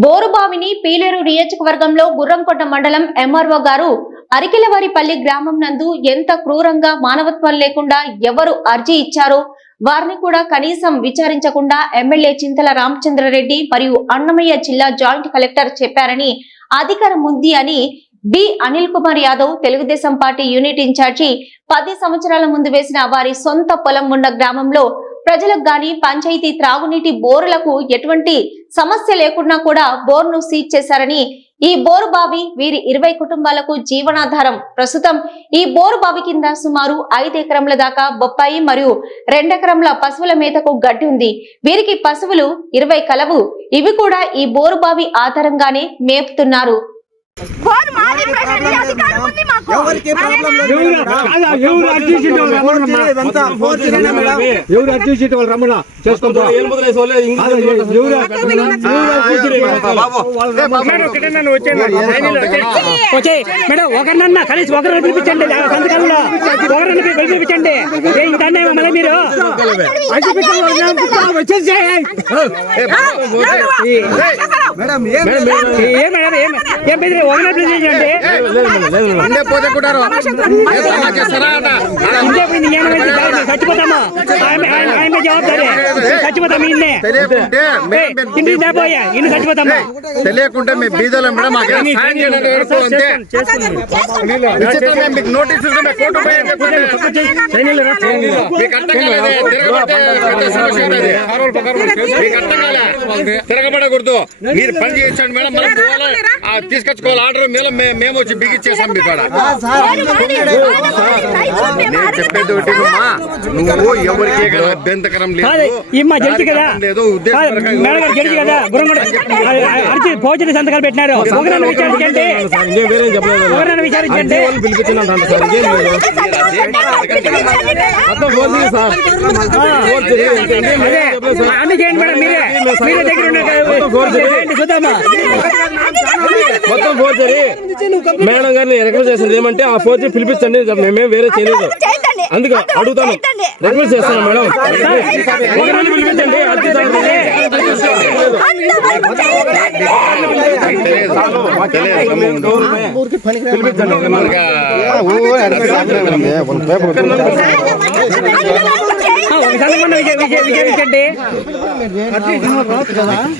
బోరుబావిని పీలేరు నియోజకవర్గంలో గుర్రంకొండ మండలం ఎంఆర్ఓ గారు అరికెలవారిపల్లి గ్రామం నందు ఎంత క్రూరంగా మానవత్వం లేకుండా ఎవరు అర్జీ ఇచ్చారో వారిని కూడా కనీసం విచారించకుండా ఎమ్మెల్యే చింతల రామచంద్రారెడ్డి మరియు అన్నమయ్య జిల్లా జాయింట్ కలెక్టర్ చెప్పారని అధికారం ఉంది అని B Anil Kumar Yadav Telugu Desam party unit incharge పది సంవత్సరాల ముందు వేసిన వారి సొంత పొలం ఉన్న గ్రామంలో ప్రజలకు గాని పంచాయతీ త్రాగునీటి బోరులకు ఎటువంటి సమస్య లేకుండా కూడా బోర్ను సీజ్ చేశారని ఈ బోరు బావి వీరి ఇరవై కుటుంబాలకు జీవనాధారం. ప్రస్తుతం ఈ బోరు బావి కింద సుమారు ఐదు ఎకరంల దాకా బొప్పాయి మరియు రెండెకరంల పశువుల మేతకు గడ్డి ఉంది. వీరికి పశువులు ఇరవై కలవు. ఇవి కూడా ఈ బోరు బావి ఆధారంగానే మేపుతున్నారు. ఎవరు అర్జీ వాళ్ళు రమ్మన్నా మేడం? ఒకరినన్నా కలిసి ఒకరిని పిలిపించండి. సంతకాల్లో ఒకరిని పిలిపించండి. ఏం దాన్ని మళ్ళీ మీరు? అర్జీ మేడం ఏం ఏ పోయింది ఏమైంది చచ్చిపోతామా ఆమె చచ్చిపోతాం ఇన్నే? తెలియకుంటే దాపోయా ఇన్ని చచ్చిపోతామా బీదలో మేడం మాకు నోటీస్ తిరగబడకూడదు. మీరు పని చేయొచ్చండి మేడం మనం పోవాలి ఆ, తీసుకొచ్చుకోవాలి ఆర్డర్ మేము మేము వచ్చి బిగిచ్చేసాం మీ కాడ నేను చెప్పేది ఒకటి నువ్వు ఎవరికి కాదు లేదు లేదు మేడం భోజన సంతకాలు పెట్టినారు ఒకరిని విచారించండి ఎవరైనా విచారించండి అదే అన్ని చేయండి మేడం మొత్తం ఫోర్జరీ మేడం గారిని రిక్వెస్ట్ చేసింది ఏమంటే ఆ ఫోర్జరీ పిలిపించండి మేమేం వేరే చేయలేదు అందుకే అడుగుతాను రిక్వెస్ట్ చేస్తాను మేడం పిలిపించండి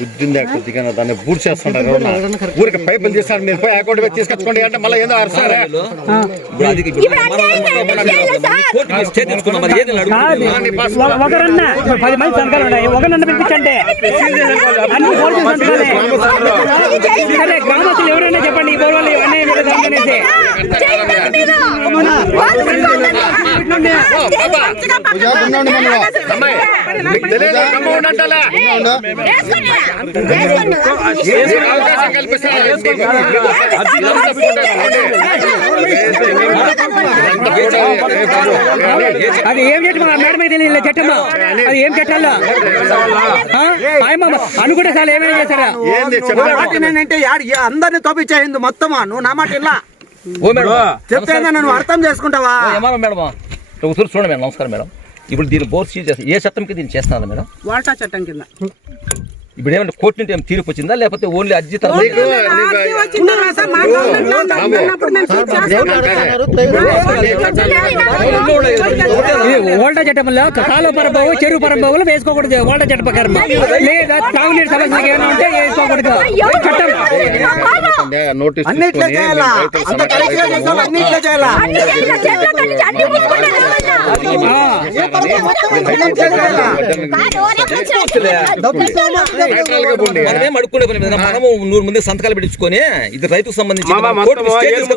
బుద్ధిందా కొద్దిగా దాన్ని బూట్ చేస్తుంటారు. ఊరికి పైపులు చేస్తారు మీరు పోయి అకౌంట్ పెట్టి తీసుకొచ్చుకోండి అంటే మళ్ళీ ఏదో అరుస్తారా ఒకరన్నా ఇప్పుడు పది మంది సంతకాలు ఉన్నాయి ఒకరన్నా పిలిపించండి అన్ని పోలీసు సంతకాలే సరే గ్రామస్తులు ఎవరైనా చెప్పండి ఈ బోర్వాళ్ళు మీరు అవకాశం? అది ఏం చట్టం మేడం తెలియదు చట్టమా అది ఏం? ఆయమ్మ అనుకుంటే సార్ ఏమైనా చేశారా ఏ- అందరిని తోపించేయింది మొత్తమా? నువ్వు నా మాట ఇలా చెప్తే నువ్వు అర్థం చేసుకుంటావా? మేడం చూడండి మేడం నమస్కారం మేడం. ఇప్పుడు దీన్ని బోర్ సీజ్ చేస్తా ఏ చట్టంకి దీన్ని చేస్తున్నారు మేడం వాటా చట్టం కింద ఇప్పుడు ఏమంటే కోర్టు నుండి ఏం తీర్పు వచ్చిందా లేకపోతే ఓన్లీ అర్జీ ఓల్డా చట్టంలో కాలువ పరబావు చెరువు పరబావులు వేసుకోకూడదు ఓల్డా చట్ట ప్రకారం లేదా తాగునీటి సమస్యలు ఏమైనా ఉంటే వేసుకోకూడదు చట్టం అన్నిట్లో చేయాలా మనమేం అడుక్కునే పని. మనము నూరు మంది సంతకాలు పెట్టించుకొని ఇది రైతుకు సంబంధించి ఫోటో ఎత్తుకొని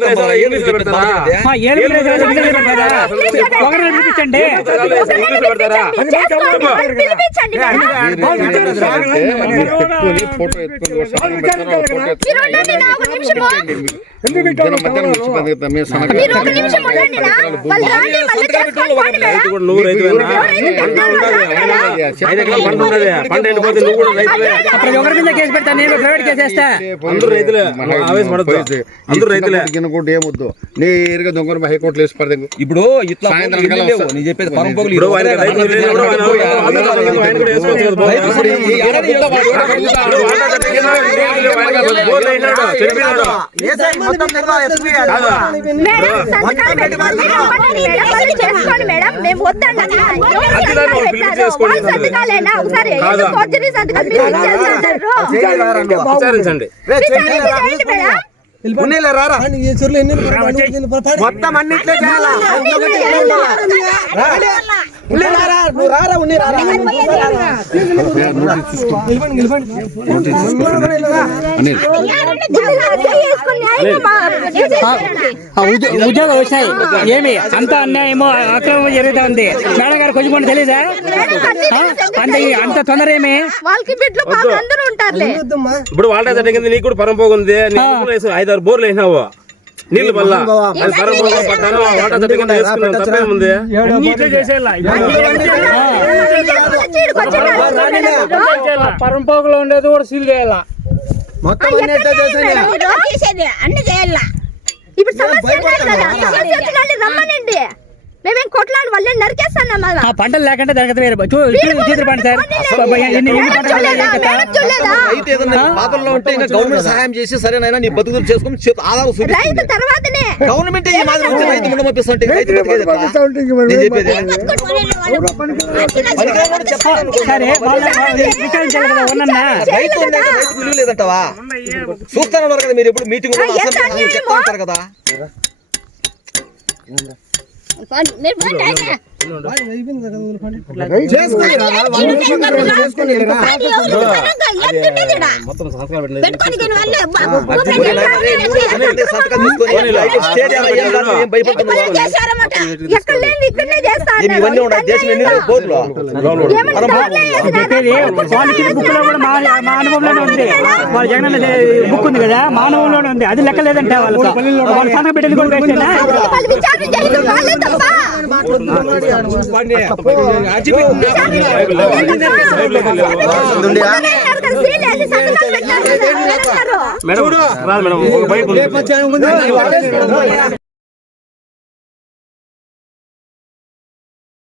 మధ్యాహ్నం నా. పంట ఉండదు ఐదు ఎకరాల పంట ఉండదు పంట ఎండిపోతే నువ్వు కూడా రైతులే ప్రతి ఒక్కరి మీద కేసు పెడతా నేను ప్రైవేట్ కేసు వేస్తా అందరూ రైతులే ఆవేశపడద్దు అందరూ రైతులే గిన్నెకుంటే ఏమొద్దు నేరుగా దొంగను హైకోర్టులో వేసి పడదు ఇప్పుడు ఇట్లా సాయంత్రం పోగులు కల్లా లేవు. వస్తారు. నేను చెప్పేది పరం పోగులు ఇప్పుడు ఈ వాడికి రోజు రైతు లేనప్పుడు ఆయన ఆయన కూడా వేసుకోవచ్చు కదా రైతు ఇప్పుడు ఈ ఏడాది ఇంట్లో వాడు కూడా కడుగుతాడు. ఇప్పుడు వాటర్ తగ్గినా వాడికి అసలు బోర్లు వేసినాడు, చెడిపోయినాడు. ఏసై మొత్తం తిరగా ఎత్తుకు వేయాలి. కాదా? మేడం సంతకాలు పెట్టమని రమ్మని మేడం వాళ్ళు చేసుకోండి మేడం మేము వద్దండి విచారించండి. మొత్తం అన్నిట్లో చేయాలా? ఉద్యోగాలు వచ్చాయి ఏమి? అంత అన్యాయమో అక్రమం జరుగుతా ఉంది. మేడం గారు కొంచెం కూడా తెలీదా? అంత అంత తొందర ఏమి? ఇప్పుడు వాటర్ తగ్గింది నీకు కూడా పరం పోగుంది నీకు కూడా వేసి ఐదు ఆరు బోర్లు వేసినావు. నీళ్ళు వల్ల పరంపోగులో ఉండేది కూడా సీల్ చేయాలా? మొత్తం అన్ని చేయాల? ఇప్పుడు సమస్య రమ్మనండి. మేమేం కొట్లాడి వాళ్ళని నరికేస్తాను ఆ పంటలు లేకుంటే దానికి వేరే. చూ- చూ- చూద్దరు పంట సార్. గవర్నమెంట్ సహాయం చేసి సరేనైనా నీ బతుకులు చేసుకుని ఆధారం రైతు తర్వాతనే గవర్నమెంట్ ఈ మాదిరి వచ్చి రైతు ముందు పంపిస్తుంటే రైతు. సరే రైతు విలువ లేదంటావా? చూస్తానే కదా మీరు ఎప్పుడు మీటింగ్ చెప్తా ఉంటారు కదా. మొత్తం సంస్కారం పెట్టినది. అంటే ఇవన్నీ ఉన్నాయి దేశం ఎన్ని బోర్లు వాళ్ళ బుక్ మా ఉంది వాళ్ళ జగన్ బుక్ ఉంది కదా మా ఉంది అది లెక్క లేదంటే వాళ్ళు వాళ్ళు సంతకం పెట్టేది కూడా మేడం మేడం. ఒక బైక్ ఉంది.